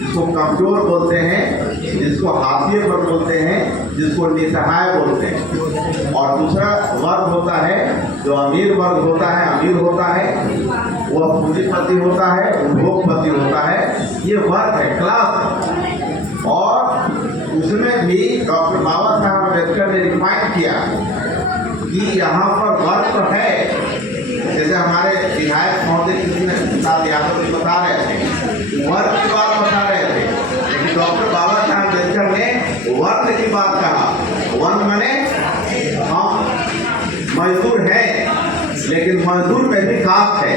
जिसको कमजोर बोलते हैं, जिसको हाशिए पर बोलते हैं, जिसको निसहाय बोलते हैं। और दूसरा वर्ग होता है जो अमीर वर्ग होता है, अमीर होता है, वह पूंजीपति होता है, उद्योगपति होता है। ये वर्ग है, क्लास है। और उसमें भी डॉक्टर बाबा साहब अम्बेडकर ने रिफाइन किया कि यहाँ पर वर्ग तो है। जैसे हमारे विधायक महोदय कृष्ण प्रसाद यादव जी बता रहे थे, वर्ग की बात बता रहे थे, लेकिन डॉक्टर बाबा साहब अम्बेडकर ने वर्ग की बात कहा। वर्ग माने हम मजदूर हैं, लेकिन मजदूर में भी कास्ट है,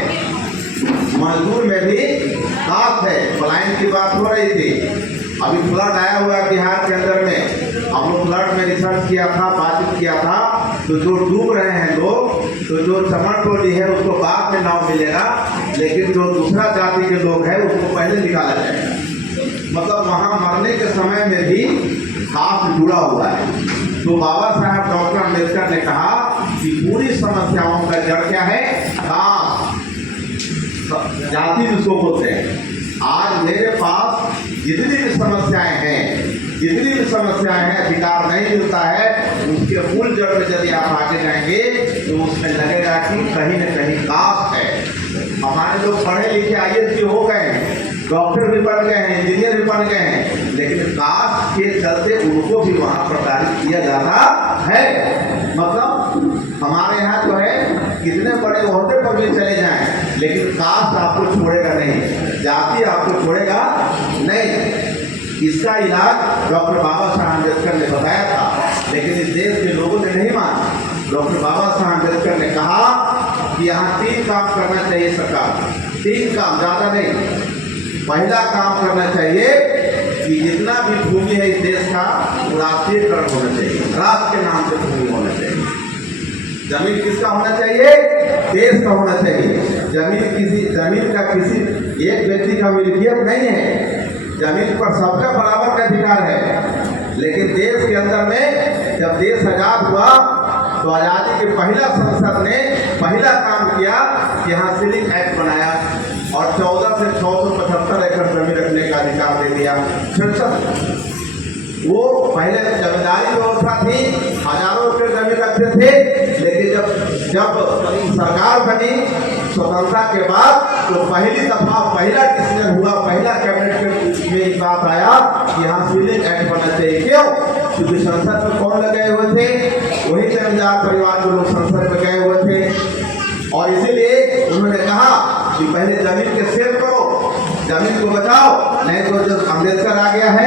मजदूर में भी कास्ट है। पलायन की बात हो रही थी। अभी फ्लड आया हुआ है बिहार के अंदर में, हम लोग फ्लड में रिसर्च किया था, बातचीत किया था। तो जो डूब रहे हैं लोग, तो जो चमन टोली है उसको बाद में नाव मिलेगा, लेकिन जो दूसरा जाति के लोग हैं उसको पहले निकाला जाएगा। मतलब वहाँ मरने के समय में भी कास्ट जुड़ा हुआ है। तो बाबा साहब डॉक्टर अम्बेडकर ने कहा कि पूरी समस्याओं का जड़ क्या है? कास्ट, जाति जिसको बोलते हैं। आज मेरे पास जितनी भी समस्याएं हैं, जितनी भी समस्याएं हैं, अधिकार नहीं मिलता है, उसके मूल जड़ में यदि आप आगे जाएंगे तो उसमें लगेगा कि कहीं न कहीं कास्ट है। हमारे लोग पढ़े लिखे IAS भी हो गए हैं, डॉक्टर भी बन गए हैं, इंजीनियर भी बन गए हैं, लेकिन कास्ट के चलते उनको भी वहाँ प्रताड़ित किया जाता है। मतलब हमारे यहाँ जो है कितने बड़े ओहदे पर भी चले जाएं, लेकिन कास्ट आपको छोड़ेगा नहीं, जाति आपको छोड़ेगा नहीं। इसका इलाज डॉक्टर बाबा साहब अम्बेडकर ने बताया था, लेकिन इस देश के लोगों ने नहीं माना। डॉक्टर बाबा साहब अम्बेडकर ने कहा कि यहाँ 3 काम करना चाहिए सरकार, 3 काम, ज़्यादा नहीं। पहला काम करना चाहिए कि जितना भी भूमि है इस देश का वो राष्ट्रीयकरण होना चाहिए, राष्ट्र के नाम से भूमि होना चाहिए। जमीन किसका होना चाहिए? देश का होना चाहिए। जमीन का किसी एक व्यक्ति का मिल्कियत नहीं है, जमीन पर सबका बराबर का अधिकार है। लेकिन देश के अंदर में जब देश आजाद हुआ तो आज़ादी के पहला संसद ने पहला काम किया कि यहाँ सीलिंग एक्ट बनाया और 14 से 675 एकड़ जमीन रखने का अधिकार दे दिया। वो पहले जमींदारी व्यवस्था थी, हजारों एकड़ जमीन रखते थे, लेकिन जब सरकार बनी स्वतंत्रता के बाद तो पहली दफा पहला डिसीजन हुआ, पहला कैबिनेट में एक बात आया कि यहाँ सीलिंग एक्ट बनना चाहिए। क्यों? क्योंकि संसद में कौन लगे हुए थे? वही जमींदार परिवार के लोग संसद में गए हुए थे। और इसीलिए उन्होंने कहा कि पहले जमीन के सेव करो, जमीन को बचाओ, नहीं तो जो अम्बेडकर आ गया है